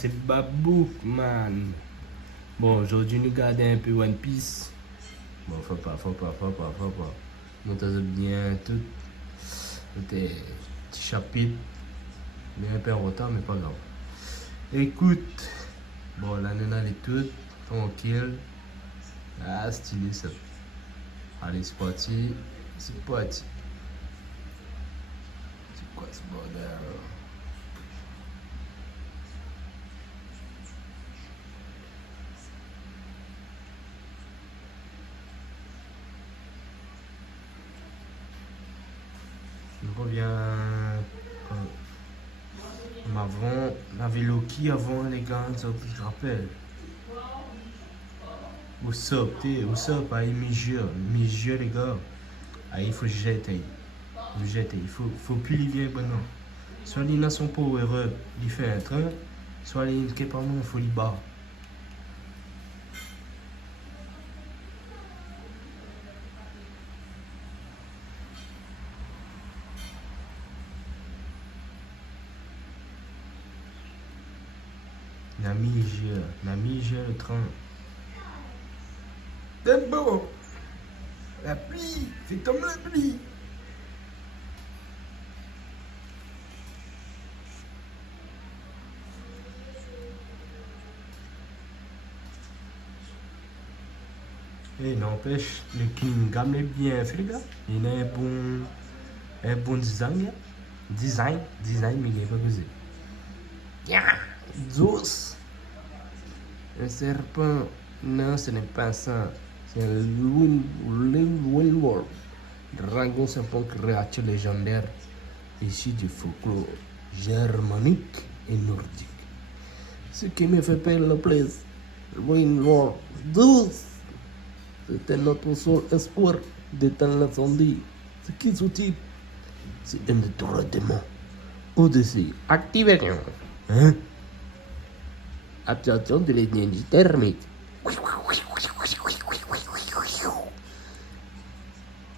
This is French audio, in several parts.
c'est Babouk, man. Bon, aujourd'hui, nous gardons un peu One Piece. Bon, faut pas. Nous t'as bien tout. C'était petit chapitre. Mais un peu en retard, mais pas grave. Écoute. Bon, là, nous allons tout. Tranquille. Ah, stylé ça. Allez, c'est parti. C'est quoi ce bordel? Je reviens. Avant, la vélo qui avant les gars, ça je rappelle. Au sub, aí mijeur les gars. Aí il faut jeter. Il faut plus les vieux maintenant. Soit les nations power up, il fait un train, soit les qui pas moins, il faut les bas. La mijeur le train. C'est beau. La pluie, c'est comme la pluie. Et n'empêche, le King Gam est bien fait, les gars. Il a un bon design. Design, mais il est pas posé. Yeah, Zeus. Un serpent. Non, ce n'est pas ça. C'est un Windward. Dragon serpent créature légendaire issu du folklore germanique et nordique. Ce qui me fait perdre la place. Windward Zeus. C'était notre seul espoir d'éteindre l'incendie. Ce qui sous-type, c'est un des trois démons. Au-dessus, activation. Hein? Absorption de l'énergie thermique.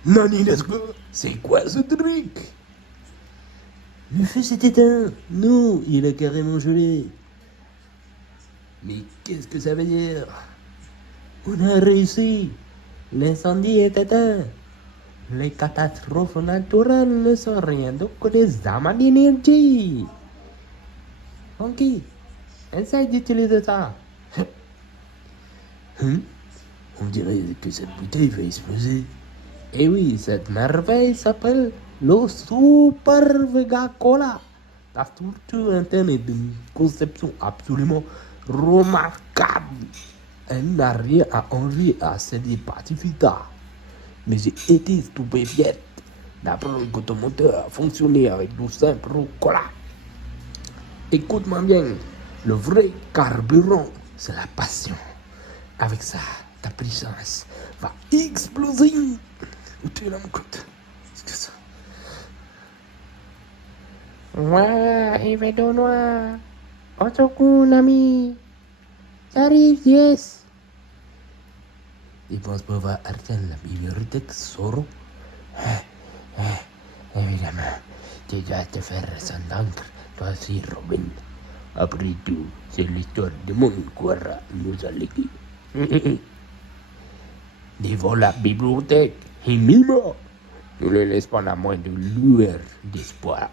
Nani, let's go. C'est quoi ce truc? Le feu s'est éteint. Non, il a carrément gelé. Mais qu'est-ce que ça veut dire? On a réussi. L'incendie est éteint. Les catastrophes naturelles ne sont rien d'autre que des amas d'énergie. Ok, essaye d'utiliser ça. On dirait que cette bouteille va exploser. Et oui, cette merveille s'appelle le Super Vega Cola. La structure interne est d'une conception absolument remarquable. Elle n'a rien à envier à celle des Pacifica. Mais j'ai été stupéfiante d'apprendre que ton moteur a fonctionné avec du simple cola. Écoute-moi bien, le vrai carburant, c'est la passion. Avec ça, ta puissance va exploser. Où tu es là, mon pote? Qu'est-ce que ça? Ouais, événement noir. On se coule, ami. J'arrive, yes. Tu penses pas avoir atteint la bibliothèque Soro? Évidemment, tu dois te faire sans encre, toi aussi, Robin. Après tout, c'est l'histoire de mon Quara nous a légué. Devant la bibliothèque, et Mimo, ne le laisse pas la moindre lueur d'espoir.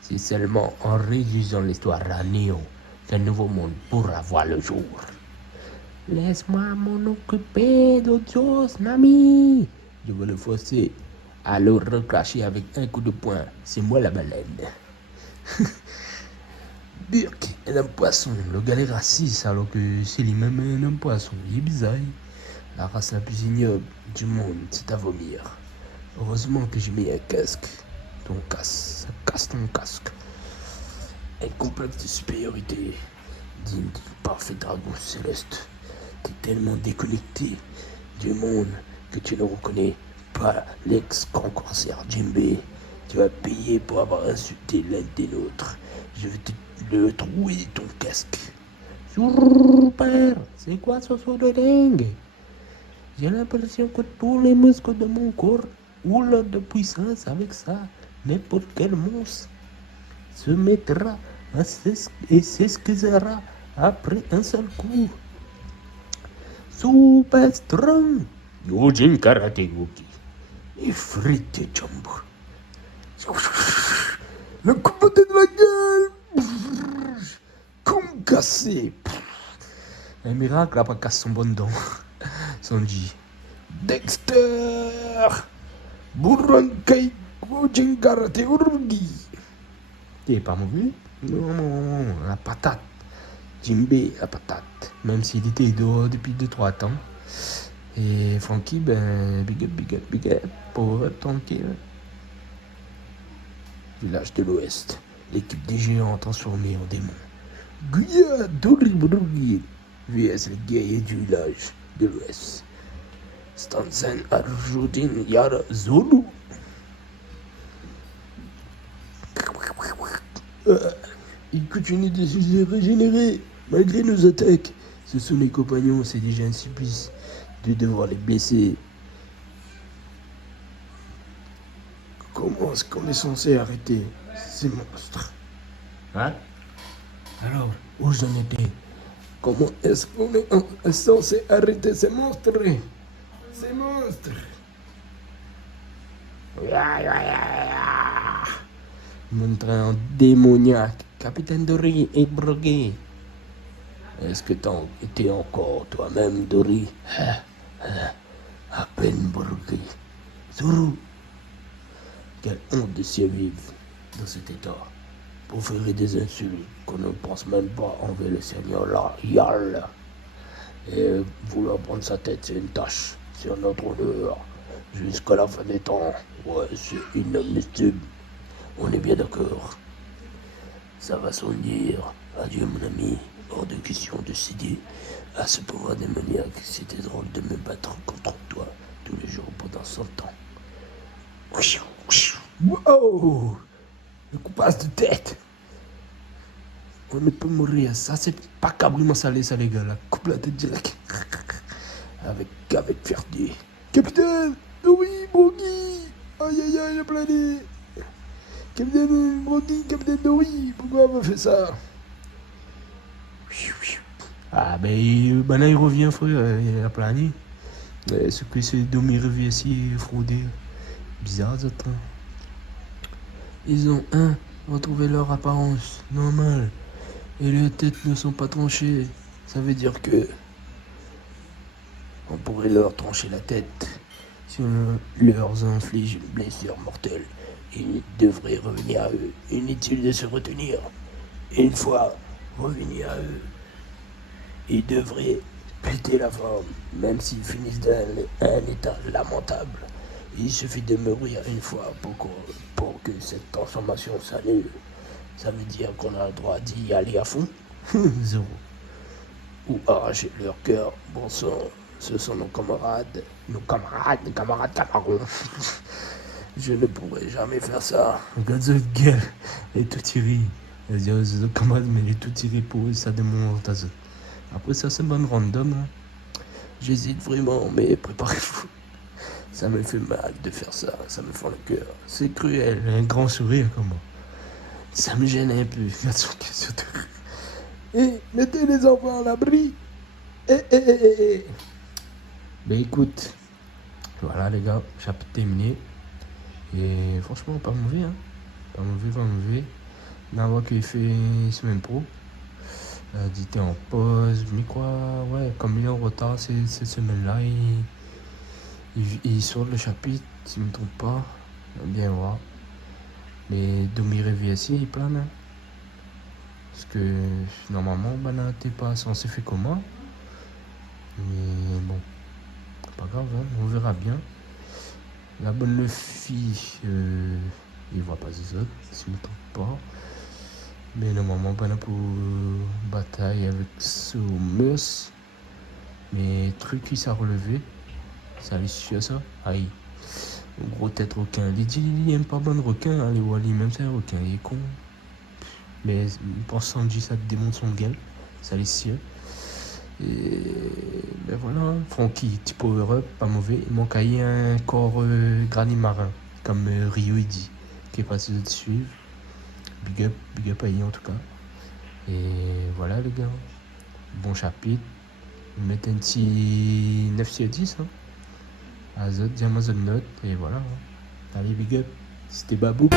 C'est seulement en réduisant l'histoire à néant qu'un nouveau monde pourra voir le jour. Laisse-moi m'en occuper d'autre chose, mamie. Je vais le forcer à le recracher avec un coup de poing. C'est moi la baleine. Burke est un poisson. Le gars est raciste alors que c'est lui-même un poisson. Il est bizarre. La race la plus ignoble du monde, c'est à vomir. Heureusement que j'ai mis un casque. Ça casse ton casque. Un complexe de supériorité digne du parfait dragon céleste. T'es tellement déconnecté du monde que tu ne reconnais pas l'ex-cancer Jimbe. Tu vas payer pour avoir insulté l'un des nôtres. Je vais te le trouver ton casque. Super, c'est quoi ce saut de dingue? J'ai l'impression que tous les muscles de mon corps roulent de puissance avec ça. N'importe quel monstre se mettra et s'excusera après un seul coup. Super strong. Yojin Karate Goki. Et frite jumbo. Le coup de la gueule. Concassé. Un miracle après casse son bon don. Sonji. Dexter. Burankai Yojin Karate Urgi. T'es pas mauvais? Non, la patate. Jimbe, la patate. Même s'il était dehors depuis 2-3 temps. Et Frankie, ben, big up, pauvre, tranquille. Village de l'Ouest. L'équipe des géants transformée en démons. Guya, Dori, vs les guerriers du village de l'Ouest. Stansen, Arjudin, Yara, Zulu. Il continue de se régénérer malgré nos attaques. Ce sont les compagnons, c'est déjà un supplice de devoir les blesser. Comment est-ce qu'on est censé arrêter ces monstres? Hein? Alors, où j'en étais? Comment est-ce qu'on est censé arrêter ces monstres? Ces monstres. Montrant démoniaque, capitaine Dory et Broguet. Est-ce que t'en étais encore toi-même, Dory? À peine Broguet. Zuru, quelle honte de survivre dans cet état. Pour faire des insultes qu'on ne pense même pas envers le Seigneur là, Yal. Et vouloir prendre sa tête, c'est une tâche sur notre honneur. Jusqu'à la fin des temps. Ouais, c'est inadmissible. On est bien d'accord. Ça va sans dire. Adieu mon ami. Hors de question de céder à ce pouvoir démoniaque. C'était drôle de me battre contre toi tous les jours pendant 100 ans. Wow! Le coupage de tête. On ne peut mourir. Ça, c'est pas cabriment salé, ça, les gars. La coupe la tête direct. Avec fierté. Capitaine! Oui, Brogy! Aïe, aïe, aïe, le plané! Capitaine Brogy, capitaine Dory, pourquoi on me fait ça? Ah, ben, là, il revient, frère. Il a plané. Ce que c'est Domi revient ici, fraudé. Bizarre, ça. Ils ont, retrouvé leur apparence normale. Et leurs têtes ne sont pas tranchées. Ça veut dire que on pourrait leur trancher la tête si on leur inflige une blessure mortelle. Ils devraient revenir à eux. Inutile de se retenir. Une fois revenus à eux, ils devraient péter la forme, même s'ils finissent dans un état lamentable. Il suffit de mourir une fois pour que cette transformation s'annule. Ça veut dire qu'on a le droit d'y aller à fond. Zéro. Ou arracher leur cœur. Bon sang, ce sont nos camarades. Nos camarades camarons. Je ne pourrais jamais faire ça. Regarde cette gueule. Elle est tout tirée. Elle dit, c'est nos camarades, mais elle est tout tirée pour eux, ça démontre ça. Après ça, c'est bon random. Hein. J'hésite vraiment, mais préparez-vous. Ça me fait mal de faire ça. Ça me fend le cœur. C'est cruel. Un grand sourire comme moi. Ça me gêne un peu. Et mettez les enfants à l'abri. Ben écoute, voilà les gars, chapitre terminé. Et franchement, pas mauvais, hein. Pas mauvais. On voit qu'il fait semaine pro. Il était en pause, mais quoi, ouais, comme il est en retard cette semaine-là, il sort le chapitre, si je ne me trompe pas. Bien voir. Mais Domi Reviesi, il plane. Hein. Parce que normalement, t'es pas censé faire comment. Mais bon, pas grave, hein, on verra bien. La bonne fille, il voit pas les autres, si je ne me trompe pas. Mais normalement, pas pour bataille avec ce mus. Mais truc qui s'est relevé, ça allait sur ça. Aïe. Gros tête requin. Il dit il aime pas bon requin, hein, les Wally, même c'est un requin, il est con. Mais pour Sanji, ça démontre son gueule. Ça allait sur. Et ben voilà, Frankie, petit power-up, pas mauvais. Il manque un corps granit marin, comme Ryo il dit, qui est passé de suivre. big up à eux en tout cas. Et voilà les gars, bon chapitre, mettez un petit 9 sur 10 hein. Azot, diamant, zone note, et voilà. Allez big up, c'était Babou.